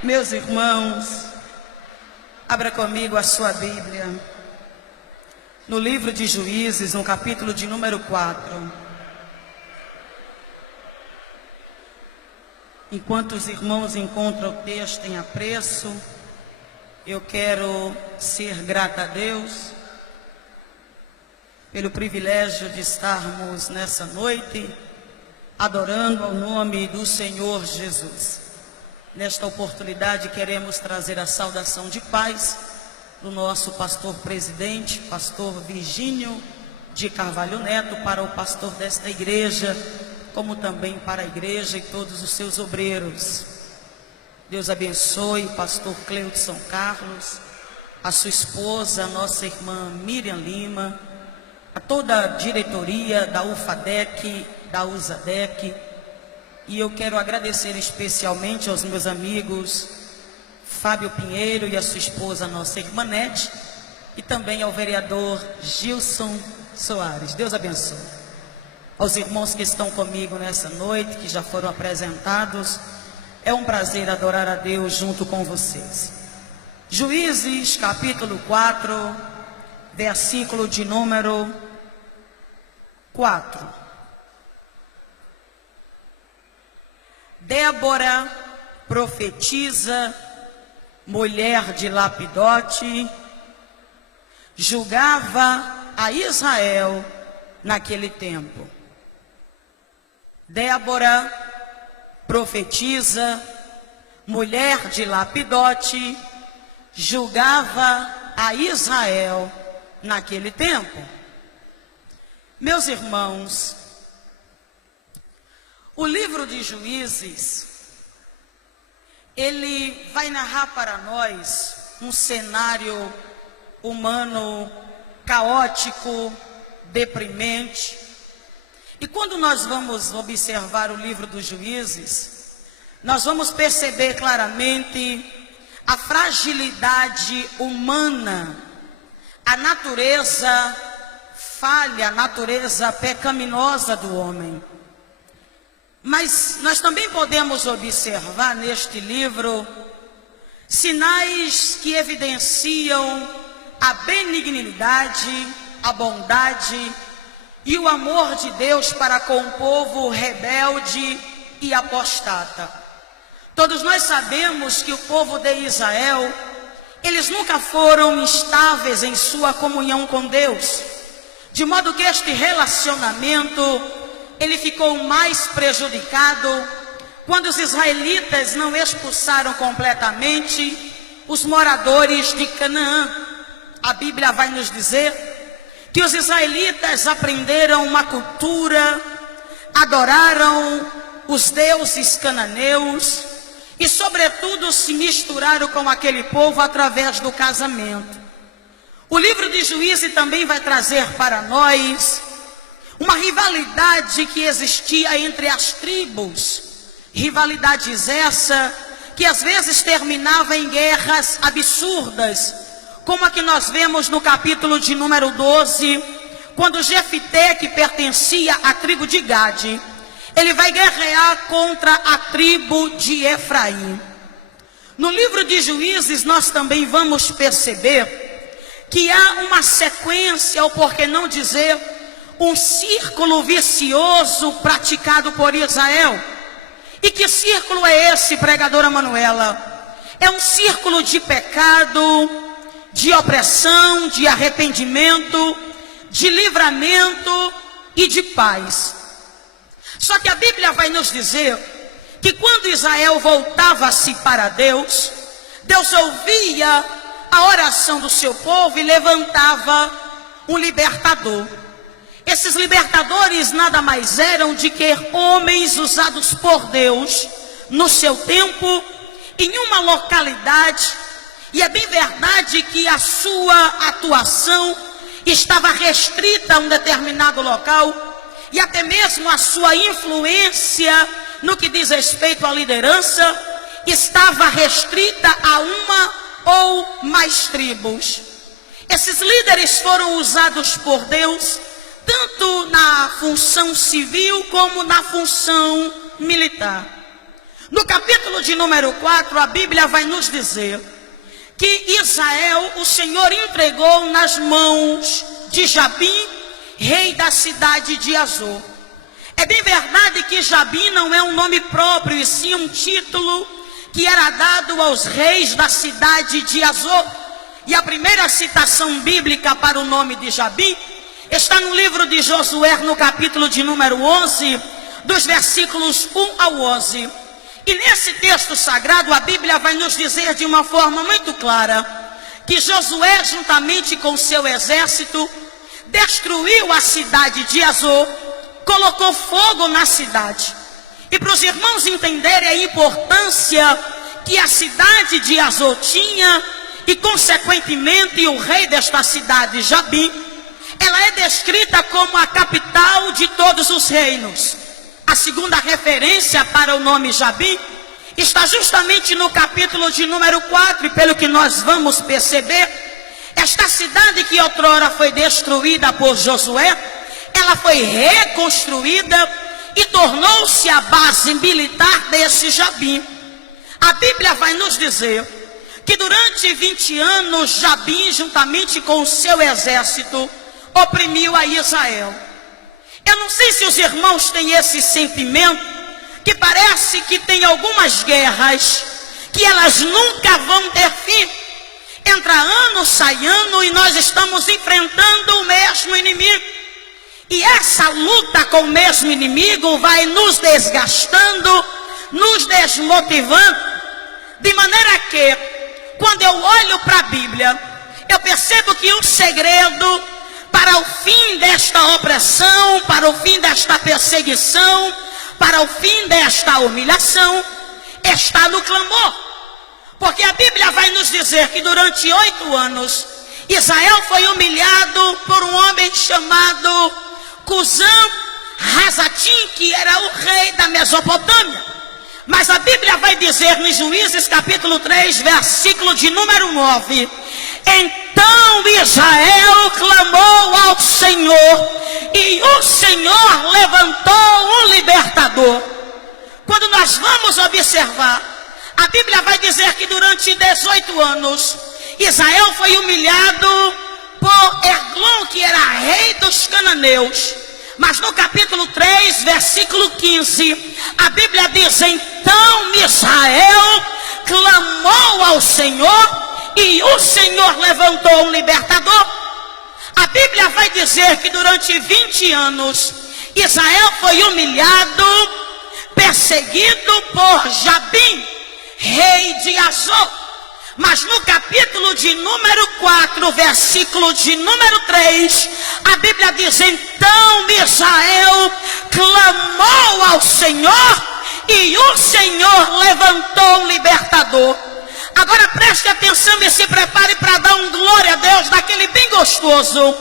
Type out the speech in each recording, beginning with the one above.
Meus irmãos, abra comigo a sua Bíblia, no livro de Juízes, no capítulo de número 4. Enquanto os irmãos encontram o texto em apreço, eu quero ser grata a Deus pelo privilégio de estarmos nessa noite adorando ao nome do Senhor Jesus. Nesta oportunidade queremos trazer a saudação de paz do nosso pastor presidente, pastor Virgínio de Carvalho Neto, para o pastor desta igreja, como também para a igreja e todos os seus obreiros. Deus abençoe o pastor Cleudson Carlos, a sua esposa, a nossa irmã Miriam Lima, a toda a diretoria da UFADEC, da USADEC, e eu quero agradecer especialmente aos meus amigos Fábio Pinheiro e a sua esposa, a nossa irmã Nete, e também ao vereador Gilson Soares. Deus abençoe. Aos irmãos que estão comigo nessa noite, que já foram apresentados, é um prazer adorar a Deus junto com vocês. Juízes, capítulo 4, versículo de número 4. Débora, profetiza, mulher de Lapidote, julgava a Israel naquele tempo. Débora, profetiza, mulher de Lapidote, julgava a Israel naquele tempo. Meus irmãos, o livro de Juízes, ele vai narrar para nós um cenário humano caótico, deprimente. E quando nós vamos observar o livro dos Juízes, nós vamos perceber claramente a fragilidade humana, a natureza falha, a natureza pecaminosa do homem. Mas nós também podemos observar neste livro sinais que evidenciam a benignidade, a bondade e o amor de Deus para com o povo rebelde e apostata. Todos nós sabemos que o povo de Israel, eles nunca foram estáveis em sua comunhão com Deus, de modo que este relacionamento ele ficou mais prejudicado quando os israelitas não expulsaram completamente os moradores de Canaã. A Bíblia vai nos dizer que os israelitas aprenderam uma cultura, adoraram os deuses cananeus e, sobretudo, se misturaram com aquele povo através do casamento. O livro de Juízes também vai trazer para nós uma rivalidade que existia entre as tribos, rivalidades essa que às vezes terminava em guerras absurdas, como a que nós vemos no capítulo de número 12, quando Jefité, que pertencia à tribo de Gade, ele vai guerrear contra a tribo de Efraim. No livro de Juízes nós também vamos perceber que há uma sequência, ou por que não dizer, um círculo vicioso praticado por Israel. E que círculo é esse, pregadora Manuela? É um círculo de pecado, de opressão, de arrependimento, de livramento e de paz. Só que a Bíblia vai nos dizer que quando Israel voltava-se para Deus, Deus ouvia a oração do seu povo e levantava um libertador. Esses libertadores nada mais eram de que homens usados por Deus no seu tempo, em uma localidade, e é bem verdade que a sua atuação estava restrita a um determinado local, e até mesmo a sua influência no que diz respeito à liderança estava restrita a uma ou mais tribos. Esses líderes foram usados por Deus tanto na função civil como na função militar. No capítulo de número 4, a Bíblia vai nos dizer que Israel, o Senhor entregou nas mãos de Jabim, rei da cidade de Azor. É bem verdade que Jabim não é um nome próprio, e sim um título que era dado aos reis da cidade de Azor. E a primeira citação bíblica para o nome de Jabim está no livro de Josué, no capítulo de número 11, dos versículos 1 ao 11. E nesse texto sagrado, a Bíblia vai nos dizer de uma forma muito clara que Josué, juntamente com seu exército, destruiu a cidade de Azor, colocou fogo na cidade. E para os irmãos entenderem a importância que a cidade de Azor tinha, e consequentemente o rei desta cidade, Jabim, ela é descrita como a capital de todos os reinos. A segunda referência para o nome Jabim está justamente no capítulo de número 4, e pelo que nós vamos perceber, esta cidade que outrora foi destruída por Josué, ela foi reconstruída e tornou-se a base militar desse Jabim. A Bíblia vai nos dizer que durante 20 anos, Jabim, juntamente com o seu exército, oprimiu a Israel. Eu não sei se os irmãos têm esse sentimento, que parece que tem algumas guerras, que elas nunca vão ter fim. Entra ano, sai ano, e nós estamos enfrentando o mesmo inimigo. E essa luta com o mesmo inimigo vai nos desgastando, nos desmotivando, de maneira que, quando eu olho para a Bíblia, eu percebo que o segredo para o fim desta opressão, para o fim desta perseguição, para o fim desta humilhação, está no clamor. Porque a Bíblia vai nos dizer que durante 8 anos, Israel foi humilhado por um homem chamado Cusã-Razatim, que era o rei da Mesopotâmia. Mas a Bíblia vai dizer em Juízes capítulo 3, versículo de número 9: então Israel clamou ao Senhor, e o Senhor levantou um libertador. Quando nós vamos observar, a Bíblia vai dizer que durante 18 anos, Israel foi humilhado por Eglon, que era rei dos cananeus. Mas no capítulo 3, versículo 15, a Bíblia diz: então Israel clamou ao Senhor, e o Senhor levantou um libertador. A Bíblia vai dizer que durante 20 anos, Israel foi humilhado, perseguido por Jabim, rei de Azor. Mas no capítulo de número 4, versículo de número 3, a Bíblia diz: então Israel clamou ao Senhor, e o Senhor levantou um libertador. Agora preste atenção e se prepare para dar um glória a Deus daquele bem gostoso.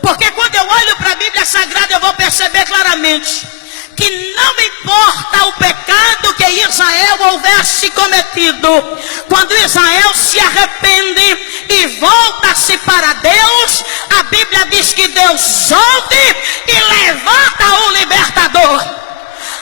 Porque quando eu olho para a Bíblia Sagrada, eu vou perceber claramente que não importa o pecado que Israel houvesse cometido, quando Israel se arrepende e volta-se para Deus, a Bíblia diz que Deus ouve e levanta o libertador.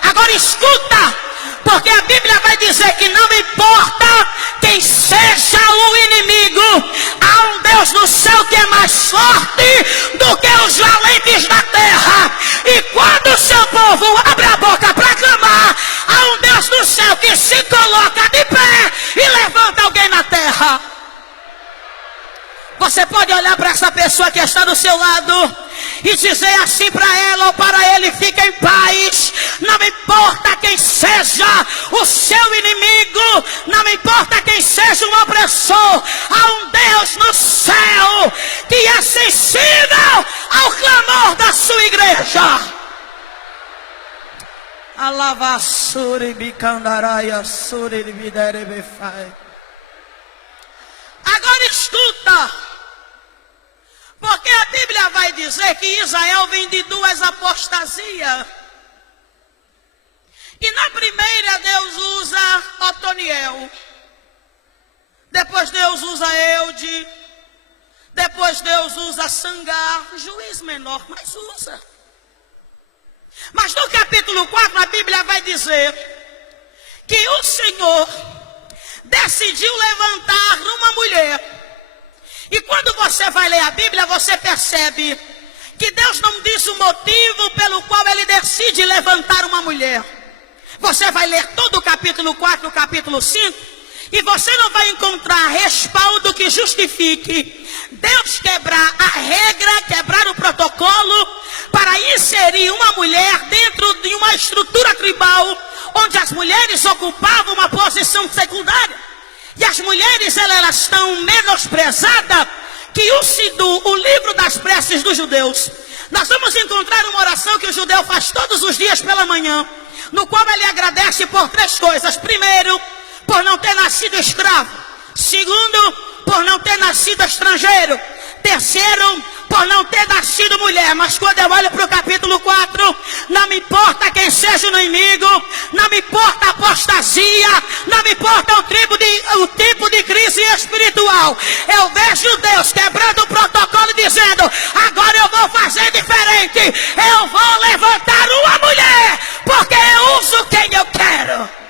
Agora escuta, porque a Bíblia vai dizer que não importa quem seja o inimigo, há um Deus no céu que é mais forte do que os valentes da terra. E quando o seu povo abre a boca para clamar, há um Deus no céu que se coloca de pé e levanta alguém na terra. Você pode olhar para essa pessoa que está do seu lado e dizer assim para ela ou para ele: fica em paz. Não importa quem seja o seu inimigo, não importa quem seja o opressor, há um Deus no céu que é sensível ao clamor da sua igreja. Agora escuta, porque a Bíblia vai dizer que Israel vem de 2 apostasias. E na primeira Deus usa Otoniel, depois Deus usa Eude, depois Deus usa Sangar, juiz menor, mas usa. Mas no capítulo 4 a Bíblia vai dizer que o Senhor decidiu levantar uma mulher. E quando você vai ler a Bíblia, você percebe que Deus não diz o motivo pelo qual ele decide levantar uma mulher. Você vai ler todo o capítulo 4, o capítulo 5, e você não vai encontrar respaldo que justifique Deus quebrar a regra, quebrar o protocolo, para inserir uma mulher dentro de uma estrutura tribal, onde as mulheres ocupavam uma posição secundária. E as mulheres, elas estão menosprezadas, que o livro das preces dos judeus. Nós vamos encontrar uma oração que o judeu faz todos os dias pela manhã, no qual ele agradece por 3 coisas. Primeiro, por não ter nascido escravo. Segundo, por não ter nascido estrangeiro. Terceiro, por não ter nascido mulher. Mas quando eu olho para o capítulo 4, não me importa quem seja o inimigo, não me importa a apostasia, não me importa o tipo de crise espiritual. Eu vejo Deus quebrando o protocolo e dizendo: agora eu vou fazer diferente. Eu vou levantar uma mulher, porque eu uso quem eu quero.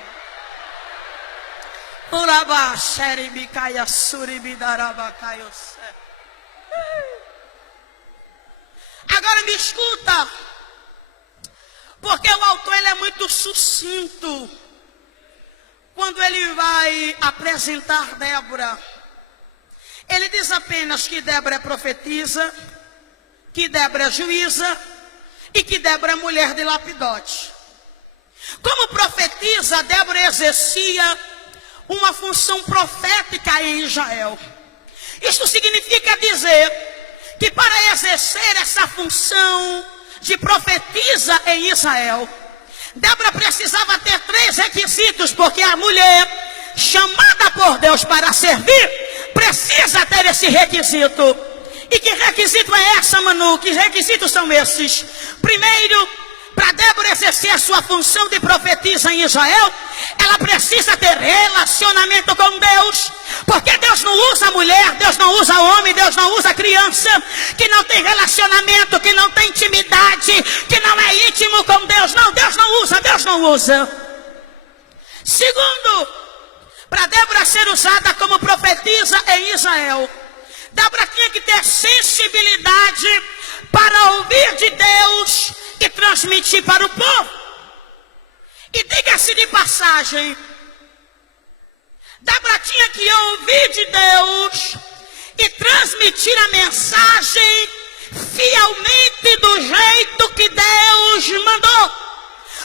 Agora me escuta, porque o autor ele é muito sucinto quando ele vai apresentar Débora. Ele diz apenas que Débora é profetisa, que Débora é juíza e que Débora é mulher de Lapidote. Como profetisa, Débora exercia uma função profética em Israel. Isto significa dizer que para exercer essa função de profetisa em Israel, Débora precisava ter 3 requisitos, porque a mulher chamada por Deus para servir precisa ter esse requisito. E que requisito é essa, Manu? Que requisitos são esses? Primeiro, para Débora exercer a sua função de profetisa em Israel, ela precisa ter relacionamento com Deus. Porque Deus não usa mulher, Deus não usa homem, Deus não usa criança que não tem relacionamento, que não tem intimidade, que não é íntimo com Deus. Não, Deus não usa, Deus não usa. Segundo, para Débora ser usada como profetisa em Israel, Débora tinha que ter sensibilidade para ouvir de Deus e transmitir para o povo. E diga-se de passagem, Débora tinha que ouvir de Deus e transmitir a mensagem fielmente do jeito que Deus mandou.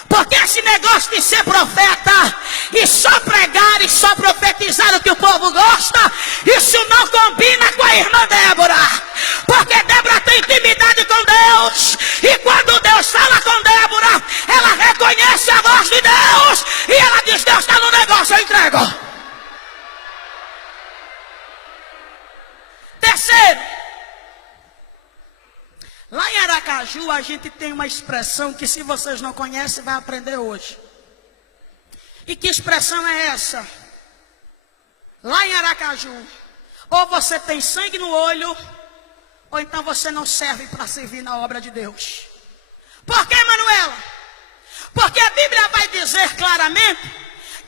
Porque esse negócio de ser profeta e só pregar e só profetizar o que o povo gosta, isso não combina com a irmã Débora. Porque Débora tem intimidade com Deus, e quando Deus fala com Débora, ela reconhece a voz de Deus e ela diz: Deus está no negócio, eu entrego. Terceiro, lá em Aracaju a gente tem uma expressão que, se vocês não conhecem, vai aprender hoje. E que expressão é essa? Lá em Aracaju, ou você tem sangue no olho, ou então você não serve para servir na obra de Deus. Por que, Manuela? Porque a Bíblia vai dizer claramente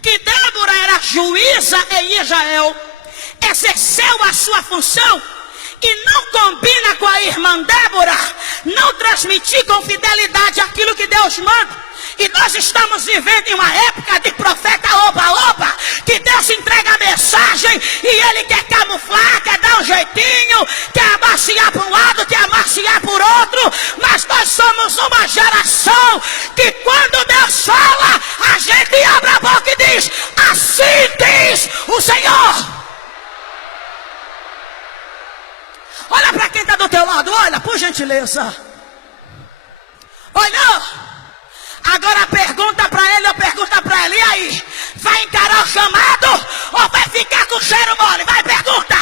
que Débora era juíza em Israel, exerceu a sua função, e não combina com a irmã Débora não transmitir com fidelidade aquilo que Deus manda. E nós estamos vivendo em uma época de profeta oba-oba, que Deus entrega a mensagem e ele quer camuflar, quer dar um jeitinho, quer amaciar para um lado, quer amaciar por outro. Mas nós somos uma geração que, quando Deus fala, a gente abre a boca e diz: assim diz o Senhor. Olha para quem está do teu lado, olha, por gentileza. Olha. Agora pergunta para ele, ou pergunta para ela: e aí? Vai encarar o chamado ou vai ficar com o cheiro mole? Vai, pergunta.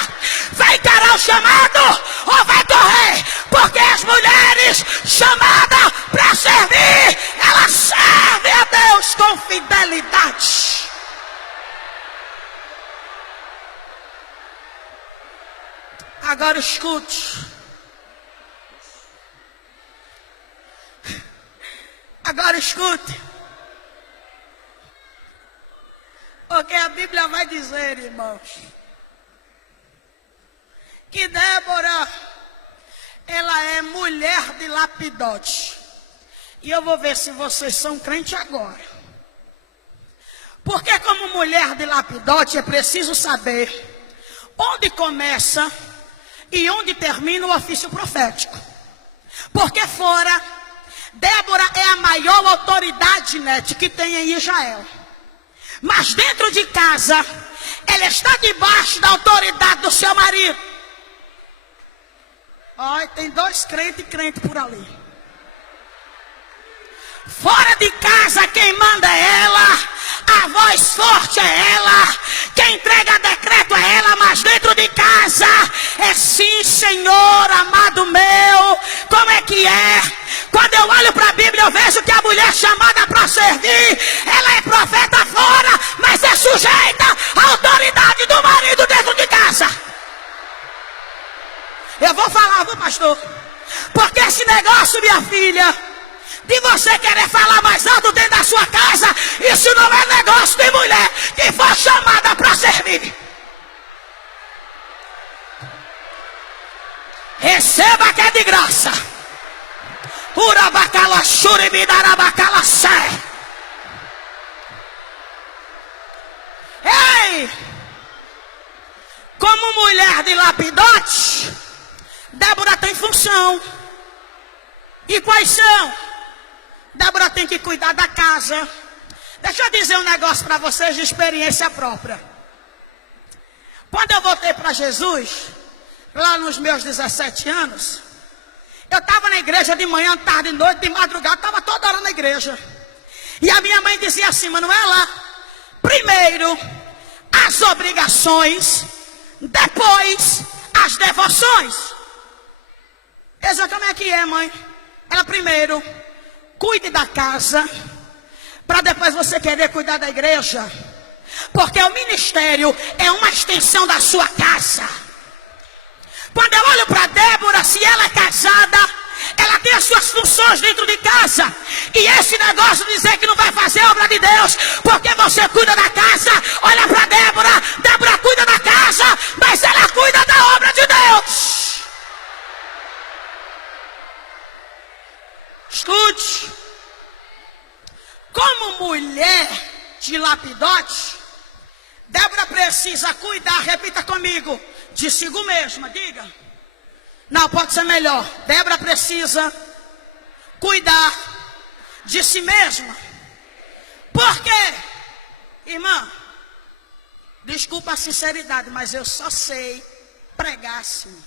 Vai encarar o chamado ou vai correr? Porque as mulheres chamadas para servir, elas servem a Deus com fidelidade. Agora escute. Agora escute. Porque a Bíblia vai dizer, irmãos, que Débora, ela é mulher de Lapidote. E eu vou ver se vocês são crentes agora. Porque como mulher de Lapidote é preciso saber onde começa e onde termina o ofício profético. Porque fora, Débora é a maior autoridade, que tem em Israel. Mas dentro de casa, ela está debaixo da autoridade do seu marido. Olha, tem dois crentes por ali. Fora de casa, quem manda é ela, a voz forte é ela, quem entrega decreto é ela, mas dentro de casa é sim, Senhor, amado meu. Como é que é? Quando eu olho para a Bíblia, eu vejo que a mulher chamada para servir, ela é profeta fora, mas é sujeita à autoridade do marido dentro de casa. Eu vou falar, viu, pastor? Porque esse negócio, minha filha, de você querer falar mais alto dentro da sua casa, isso não é negócio de mulher que foi chamada para servir. Receba que é de graça. Urabacala churibidarabacalas. Ei! Como mulher de Lapidote, Débora tem função. E quais são? Débora tem que cuidar da casa. Deixa eu dizer um negócio para vocês de experiência própria. Quando eu voltei para Jesus, lá nos meus 17 anos, eu estava na igreja de manhã, tarde, noite, de madrugada, estava toda hora na igreja. E a minha mãe dizia assim: Manuela, primeiro as obrigações, depois as devoções. Eu disse: como é que é, mãe? Ela primeiro cuide da casa, para depois você querer cuidar da igreja. Porque o ministério é uma extensão da sua casa. Quando eu olho para Débora, se ela é casada, ela tem as suas funções dentro de casa. E esse negócio de dizer que não vai fazer a obra de Deus, porque você cuida da casa, olha para Débora. Débora cuida da casa, mas ela cuida da obra de Deus. Escute. Como mulher de Lapidote, Débora precisa cuidar, repita comigo, de si mesma, diga. Não, pode ser melhor. Débora precisa cuidar de si mesma. Por quê? Irmã, desculpa a sinceridade, mas eu só sei pregar assim.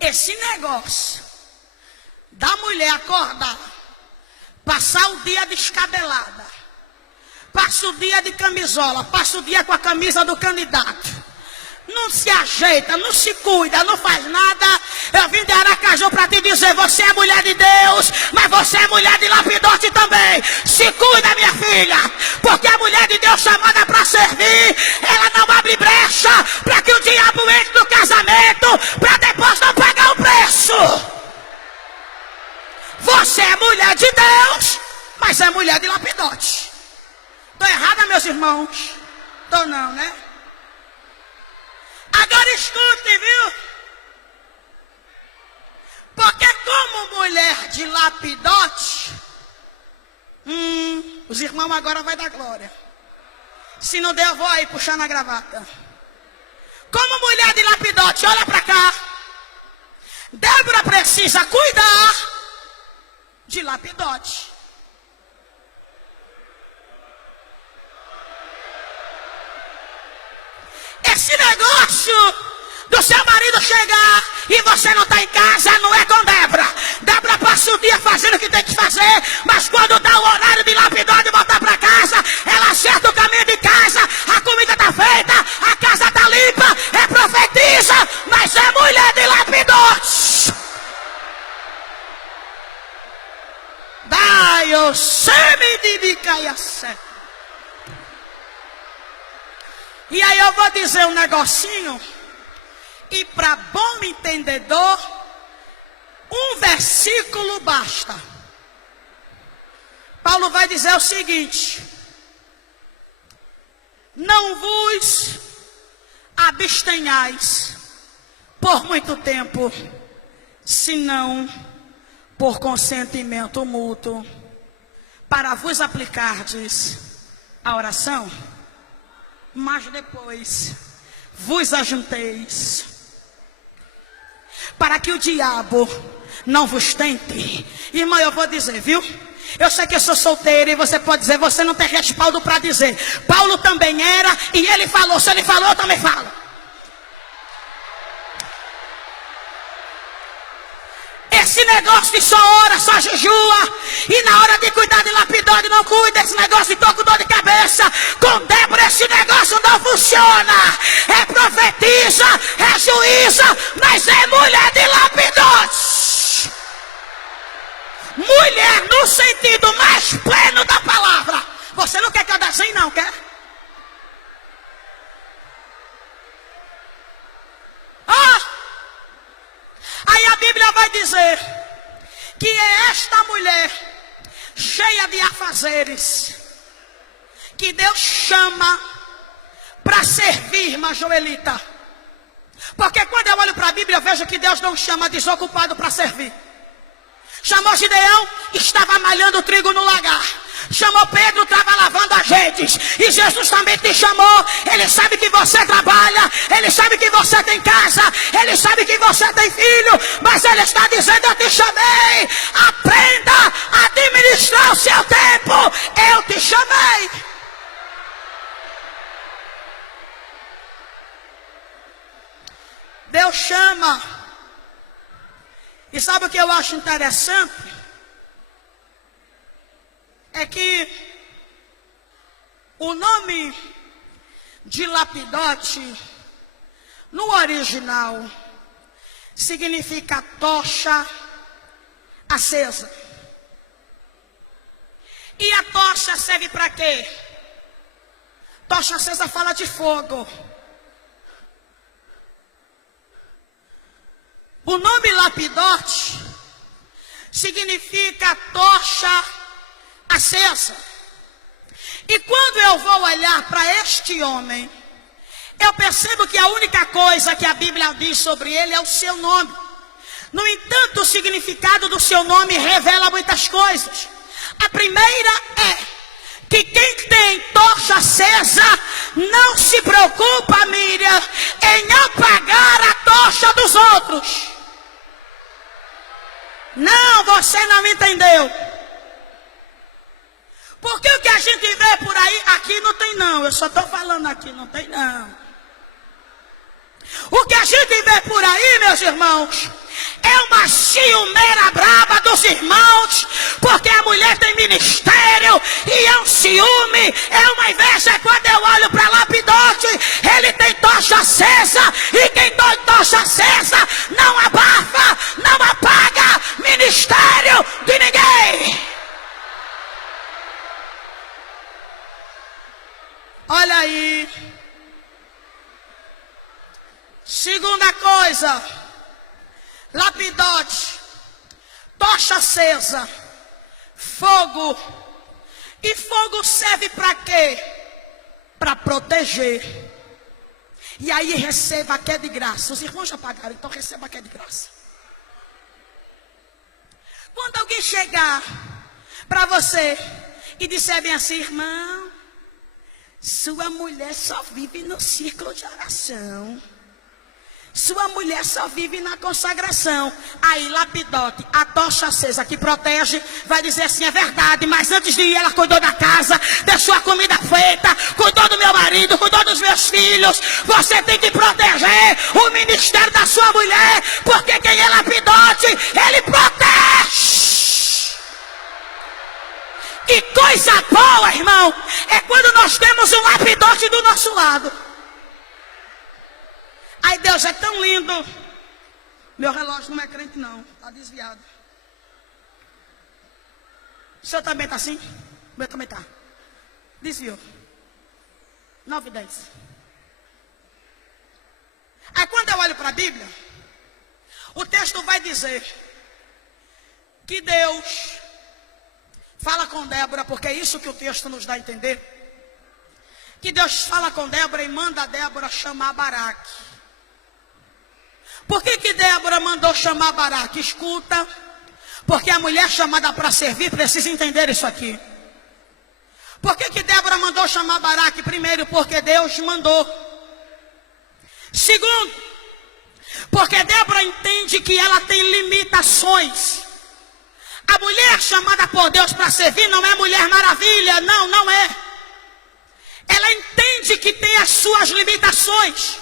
Esse negócio da mulher acordar, passar o dia descabelada, passa o dia de camisola, passa o dia com a camisa do candidato, não se ajeita, não se cuida, não faz nada. Eu vim de Aracaju para te dizer: você é mulher de Deus, mas você é mulher de Lapidote também. Se cuida, minha filha, porque a mulher de Deus chamada para servir, ela não abre brecha para que o diabo entre no casamento, para depois não pagar o preço. Você é mulher de Deus, mas é mulher de Lapidote. Estou errada, meus irmãos? Estou não, né? Agora escute, viu? Porque como mulher de Lapidote, os irmãos agora vai dar glória. Se não der, eu vou aí puxar na gravata. Como mulher de Lapidote, olha para cá. Débora precisa cuidar de Lapidote. Esse negócio do seu marido chegar e você não está em casa não é com Débora. Débora passa o dia fazendo o que tem que fazer, mas quando dá o horário de Lapidote voltar para casa, ela acerta o caminho de casa, a comida está feita, a casa está limpa, é profetisa, mas é mulher de Lapidote. Dai o semi de bicaiaçé. E aí eu vou dizer um negocinho, e para bom entendedor, um versículo basta. Paulo vai dizer o seguinte: não vos abstenhais por muito tempo, senão por consentimento mútuo, para vos aplicardes a oração, mas depois vos ajunteis, para que o diabo não vos tente. Irmão, eu vou dizer, viu? Eu sei que eu sou solteiro e você pode dizer, você não tem respaldo para dizer. Paulo também era e ele falou, se ele falou, eu também falo. Esse negócio de só ora, só jejua, e na hora de cuidar de lapidório não cuida, esse negócio de tô com dor de cabeça, com Débora esse negócio não funciona. É profetiza, é juíza, mas é mulher de lapidório. Mulher no sentido mais pleno da palavra. Você não quer que eu desenhe, não, quer? Aí a Bíblia vai dizer que é esta mulher cheia de afazeres que Deus chama para servir, irmã Joelita. Porque quando eu olho para a Bíblia eu vejo que Deus não chama desocupado para servir. Chamou Gideão, estava malhando trigo no lagar. Chamou Pedro, estava lavando as redes. E Jesus também te chamou. Ele sabe que você trabalha, ele sabe que você tem casa, ele sabe que você tem filho, mas ele está dizendo, eu te chamei. Aprenda a administrar o seu tempo. Eu te chamei. Deus chama. E sabe o que eu acho interessante? É que o nome de lapidote, no original, significa tocha acesa. E a tocha serve para quê? Tocha acesa fala de fogo. O nome lapidote significa tocha acesa. E quando eu vou olhar para este homem, eu percebo que a única coisa que a Bíblia diz sobre ele é o seu nome. No entanto, o significado do seu nome revela muitas coisas. A primeira é que quem tem tocha acesa não se preocupa, Miriam, em apagar a tocha dos outros. Não, você não entendeu. Porque o que a gente vê por aí, aqui não tem não. Eu só estou falando aqui, não tem não. O que a gente vê por aí, meus irmãos, é uma ciumeira braba dos irmãos, porque a mulher tem ministério e é um ciúme, é uma inveja. Quando eu olho para lapidote, ele tem tocha acesa, e quem tem tocha acesa não abafa, não apaga ministério de ninguém. Olha aí. Segunda coisa, lapidote, tocha acesa, fogo. E fogo serve para quê? Para proteger. E aí receba que é de graça. Os irmãos já pagaram, então receba que é de graça. Quando alguém chegar para você e disser bem assim, irmão, sua mulher só vive no círculo de oração. Sua mulher só vive na consagração. Aí lapidote, a tocha acesa que protege, vai dizer assim, é verdade, mas antes de ir ela cuidou da casa, deixou a comida feita, cuidou do meu marido, cuidou dos meus filhos. Você tem que proteger o ministério da sua mulher, porque quem é lapidote, ele protege. E coisa boa, irmão, é quando nós temos um lapidote do nosso lado. Ai, Deus é tão lindo. Meu relógio não é crente não, está desviado. O seu também está assim? O meu também está. Desviou. 9:10. Aí quando eu olho para a Bíblia, o texto vai dizer que Deus fala com Débora, porque é isso que o texto nos dá a entender. que Deus fala com Débora e manda a Débora chamar Baraque. Por que Débora mandou chamar Baraque? Escuta, porque a mulher chamada para servir precisa entender isso aqui. Por que Débora mandou chamar Baraque? Primeiro, porque Deus mandou. Segundo, porque Débora entende que ela tem limitações. A mulher chamada por Deus para servir não é Mulher Maravilha, não é. Ela entende que tem as suas limitações.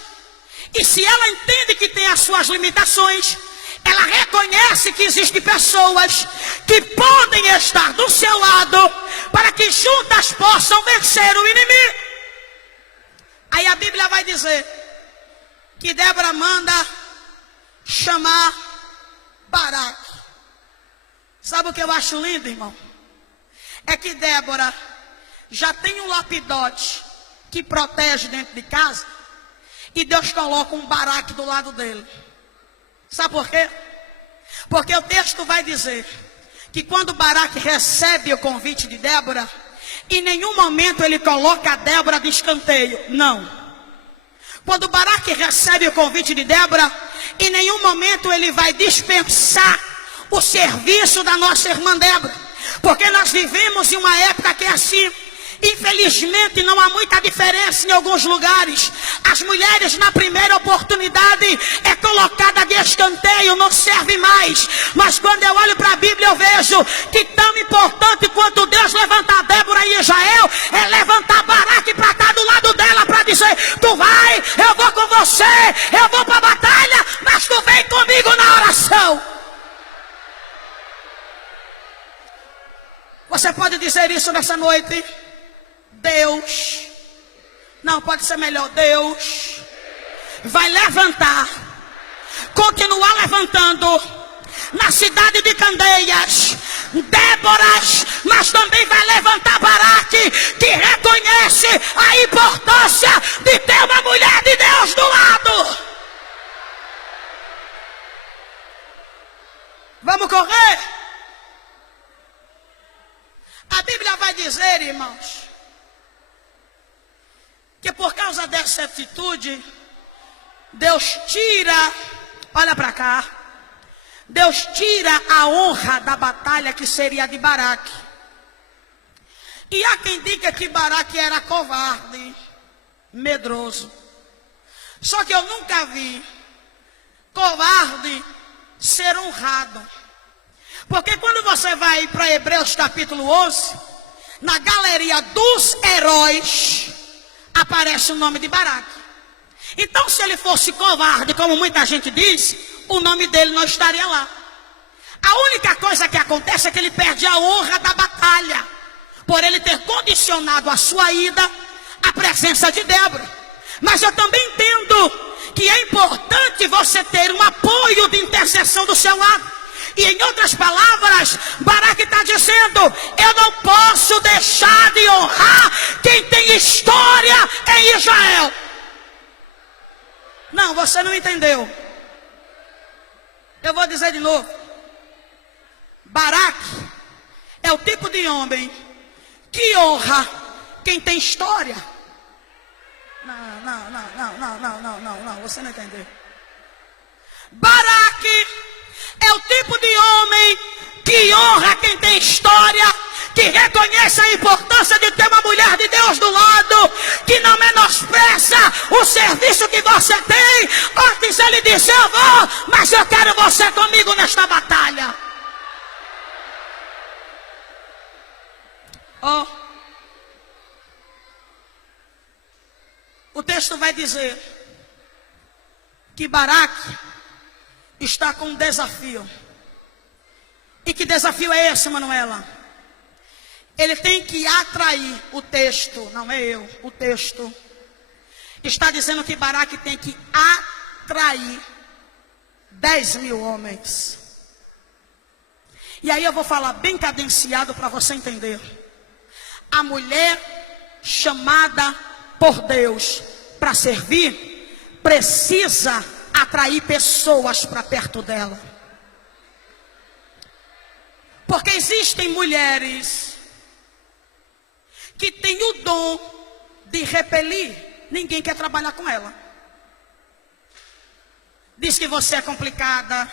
E se ela entende que tem as suas limitações, ela reconhece que existem pessoas que podem estar do seu lado para que juntas possam vencer o inimigo. Aí a Bíblia vai dizer que Débora manda chamar Baraque. Sabe o que eu acho lindo, irmão? É que Débora já tem um lapidote que protege dentro de casa, e Deus coloca um Baraque do lado dele. Sabe por quê? Porque o texto vai dizer que quando Baraque recebe o convite de Débora, em nenhum momento ele coloca a Débora de escanteio. Não. Quando Baraque recebe o convite de Débora, em nenhum momento ele vai dispensar o serviço da nossa irmã Débora. Porque nós vivemos em uma época que é assim. Infelizmente não há muita diferença em alguns lugares. As mulheres na primeira oportunidade é colocada de escanteio, não serve mais. Mas quando eu olho para a Bíblia eu vejo que tão importante quanto Deus levantar Débora e Israel é levantar Baraque para estar do lado dela, para dizer: tu vai, eu vou com você, eu vou para a batalha, mas tu vem comigo na oração. Você pode dizer isso nessa noite? Deus, não, pode ser melhor, Deus vai levantar, continuar levantando na cidade de Candeias Déboras, mas também vai levantar Baraque, que reconhece a importância de ter uma mulher de Deus do lado. Vamos correr? A Bíblia vai dizer, irmãos, que por causa dessa atitude, Deus tira, olha para cá, Deus tira a honra da batalha que seria de Baraque. E há quem diga que Baraque era covarde, medroso. Só que eu nunca vi covarde ser honrado. Porque quando você vai para Hebreus capítulo 11, na galeria dos heróis, aparece o nome de Baraque. Então, se ele fosse covarde, como muita gente diz, o nome dele não estaria lá. A única coisa que acontece é que ele perde a honra da batalha, por ele ter condicionado a sua ida à presença de Débora. Mas eu também entendo que é importante você ter um apoio de intercessão do seu lado. E em outras palavras, Baraque está dizendo: eu não posso deixar de honrar quem tem história em Israel. Não, você não entendeu. Eu vou dizer de novo. Baraque é o tipo de homem que honra quem tem história. Não, você não entendeu. Baraque é o tipo de homem que honra quem tem história, que reconhece a importância de ter uma mulher de Deus do lado, que não menospreza o serviço que você tem. Antes ele disse: eu vou, mas eu quero você comigo nesta batalha. Oh, o texto vai dizer que Baraque está com um desafio. E que desafio é esse, Manuela? Ele tem que atrair, o texto, não é eu, o texto está dizendo que Baraque tem que atrair 10.000 homens. E aí eu vou falar bem cadenciado para você entender. A mulher chamada por Deus para servir precisa atrair pessoas para perto dela. Porque existem mulheres que têm o dom de repelir, ninguém quer trabalhar com ela. Diz que você é complicada,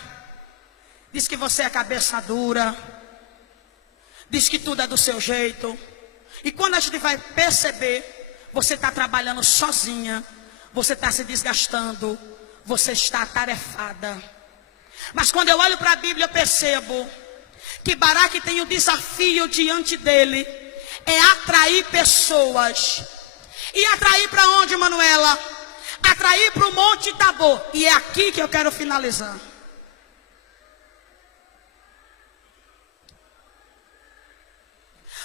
diz que você é cabeça dura, diz que tudo é do seu jeito. E quando a gente vai perceber, você está trabalhando sozinha, você está se desgastando, você está atarefada. Mas quando eu olho para a Bíblia, eu percebo que Baraque tem o desafio diante dele, é atrair pessoas. E atrair para onde, Manuela? Atrair para o Monte Tabor. E é aqui que eu quero finalizar.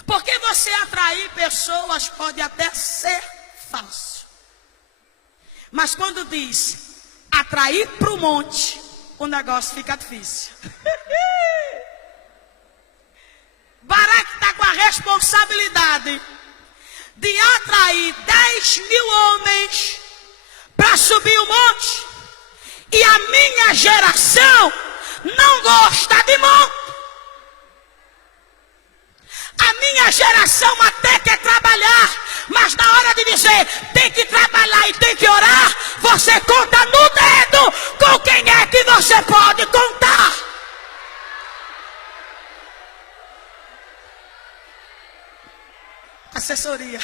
Porque você atrair pessoas pode até ser fácil. Mas quando diz atrair para o monte, o negócio fica difícil. Baraque está com a responsabilidade de atrair 10.000 homens para subir o monte. E a minha geração não gosta de monte. A minha geração até quer trabalhar, mas na hora de dizer tem que trabalhar e tem que orar, você conta no dedo com quem é que você pode contar. Assessoria.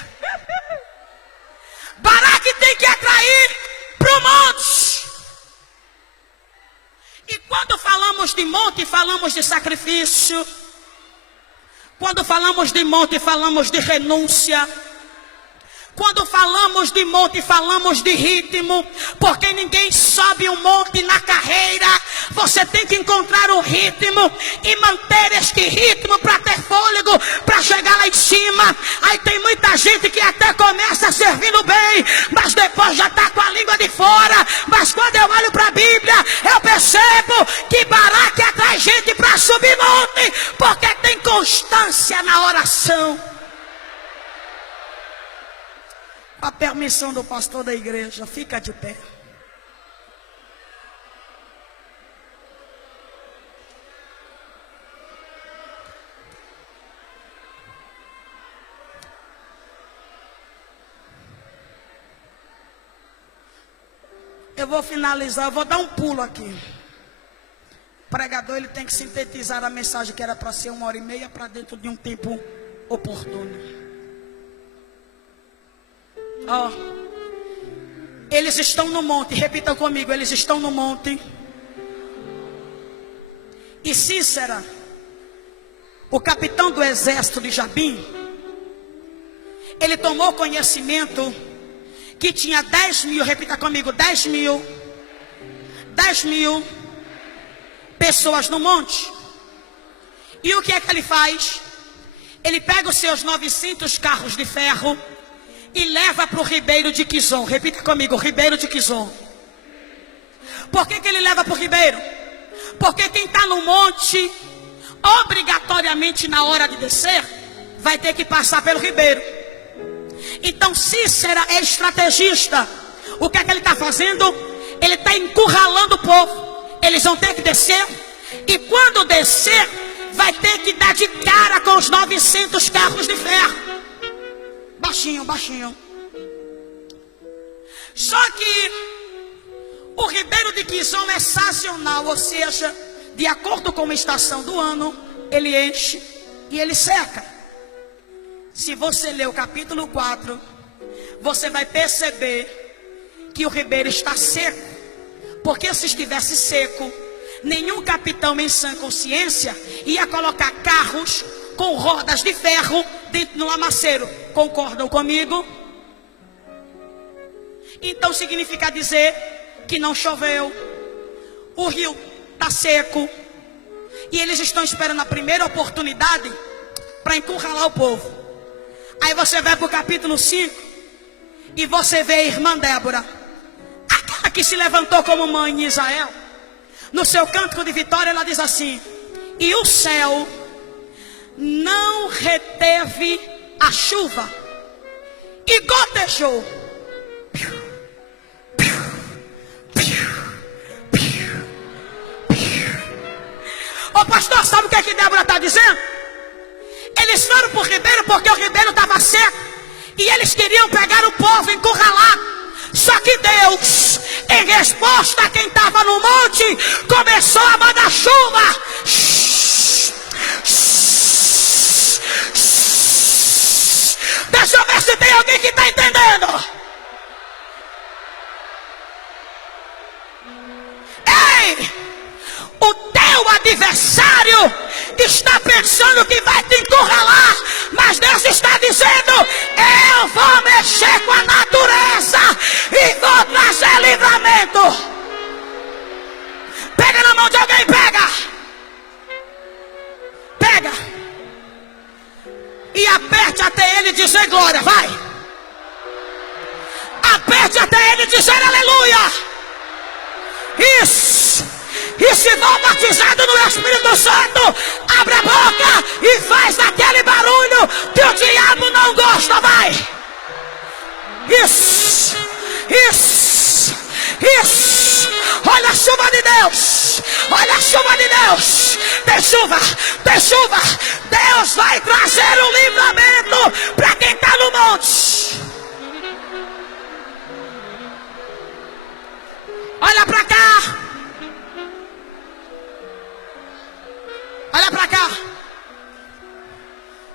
Baraque tem que atrair para o monte. E quando falamos de monte, falamos de sacrifício. Quando falamos de monte, falamos de renúncia. Quando falamos de monte, falamos de ritmo. Porque ninguém sobe um monte na carreira. Você tem que encontrar o ritmo e manter este ritmo para ter fôlego, para chegar lá em cima. Aí tem muita gente que até começa servindo bem, mas depois já está com a língua de fora. Mas quando eu olho para a Bíblia, eu percebo que Baraque atrai gente para subir monte, porque tem constância na oração. Com a permissão do pastor da igreja, fica de pé. Eu vou finalizar, eu vou dar um pulo aqui. O pregador ele tem que sintetizar a mensagem que era para ser 1h30 para dentro de um tempo oportuno. Eles estão no monte, repitam comigo, eles estão no monte. E Cícera, o capitão do exército de Jabim, ele tomou conhecimento que tinha 10.000, repita comigo, 10.000 pessoas no monte. E o que é que ele faz? Ele pega os seus 900 carros de ferro e leva para o Ribeiro de Quizon. Repita comigo, Ribeiro de Quizon. Por que ele leva para o Ribeiro? Porque quem está no monte, obrigatoriamente na hora de descer, vai ter que passar pelo Ribeiro. Então Cícera é estrategista. O que é que ele está fazendo? Ele está encurralando o povo. Eles vão ter que descer. E quando descer, vai ter que dar de cara com os 900 carros de ferro. Baixinho, baixinho. Só que o Ribeiro de Quizon é sazonal, ou seja, de acordo com a estação do ano, ele enche e ele seca. Se você ler o capítulo 4, você vai perceber que o ribeiro está seco. Porque se estivesse seco, nenhum capitão em sã consciência ia colocar carros com rodas de ferro dentro do lamaceiro. Concordam comigo? Então significa dizer que não choveu, o rio está seco, e eles estão esperando a primeira oportunidade para encurralar o povo. Aí você vai para o capítulo 5 e você vê a irmã Débora, aquela que se levantou como mãe em Israel. No seu cântico de vitória ela diz assim: e o céu não reteve a chuva e gotejou. Ô pastor, sabe o que é que Débora está dizendo? Eles foram para o ribeiro porque o ribeiro estava seco. E eles queriam pegar o povo, encurralar. Só que Deus, em resposta a quem estava no monte, começou a mandar chuva. Deixa eu ver se tem alguém que está entendendo. Ei, o teu adversário está pensando que vai te encurralar, mas Deus está dizendo: eu vou mexer com a natureza e vou trazer livramento. Pega na mão de alguém, pega. Pega. E aperte até ele dizer glória, vai. Aperte até ele dizer aleluia. Isso. E se for batizado no Espírito Santo, abre a boca e faz aquele barulho que o diabo não gosta, vai. Isso. Isso. Isso. Olha a chuva de Deus. Olha a chuva de Deus. Tem chuva. Tem chuva. Deus vai trazer um livramento para quem está no monte. Olha para cá. Olha para cá.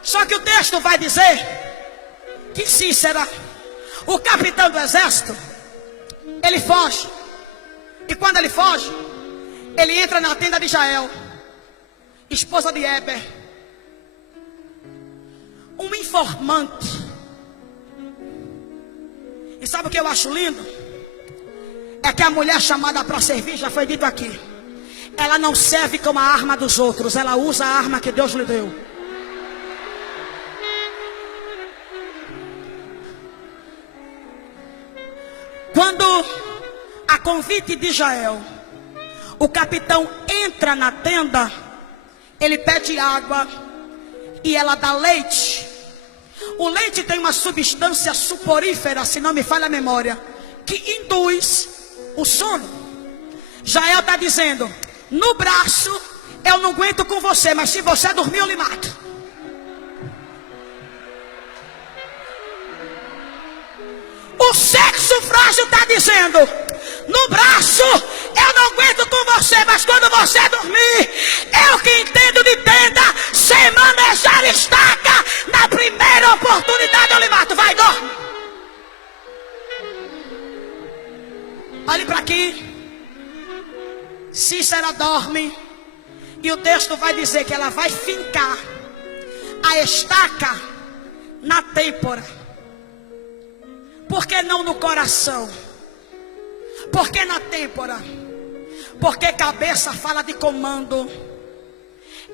Só que o texto vai dizer que Cícera, o capitão do exército, ele foge. E quando ele foge, ele entra na tenda de Jael, esposa de Heber, um informante. E sabe o que eu acho lindo? É que a mulher chamada para servir, já foi dito aqui, ela não serve como a arma dos outros, ela usa a arma que Deus lhe deu. Quando, a convite de Jael, o capitão entra na tenda, ele pede água e ela dá leite. O leite tem uma substância suporífera, se não me falha a memória, que induz o sono. Jael está dizendo: no braço eu não aguento com você, mas se você dormir eu lhe mato. O sexo frágil está dizendo: no braço eu não aguento com você, mas quando você dormir, eu que entendo de tenda, sem manejar estaca, na primeira oportunidade eu lhe mato. Vai, dorme. Olhe para aqui. Cícera dorme. E o texto vai dizer que ela vai fincar a estaca na têmpora. Por que não no coração? Por que na têmpora? Porque cabeça fala de comando.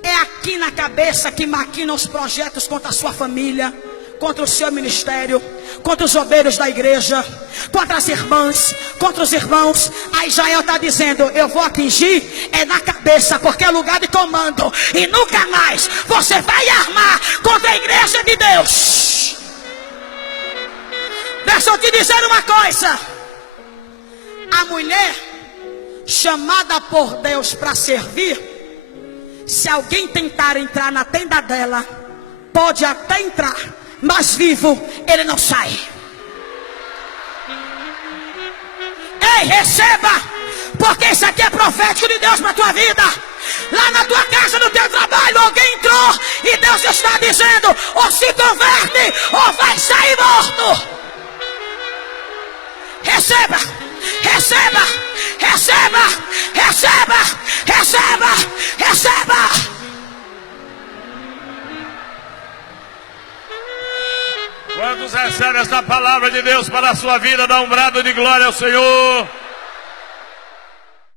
É aqui na cabeça que maquinam os projetos contra a sua família, contra o seu ministério, contra os obreiros da igreja, contra as irmãs, contra os irmãos. Aí Jael está dizendo: eu vou atingir é na cabeça, porque é lugar de comando. E nunca mais você vai armar contra a igreja de Deus. Deixa eu te dizer uma coisa. A mulher chamada por Deus para servir, se alguém tentar entrar na tenda dela, pode até entrar, mas vivo ele não sai. Ei, receba, porque isso aqui é profético de Deus para a tua vida. Lá na tua casa, no teu trabalho, alguém entrou e Deus está dizendo: ou se converte ou vai sair morto. Receba, receba, receba, receba, receba, receba. Quantos recebem esta palavra de Deus para a sua vida? Dá um brado de glória ao Senhor.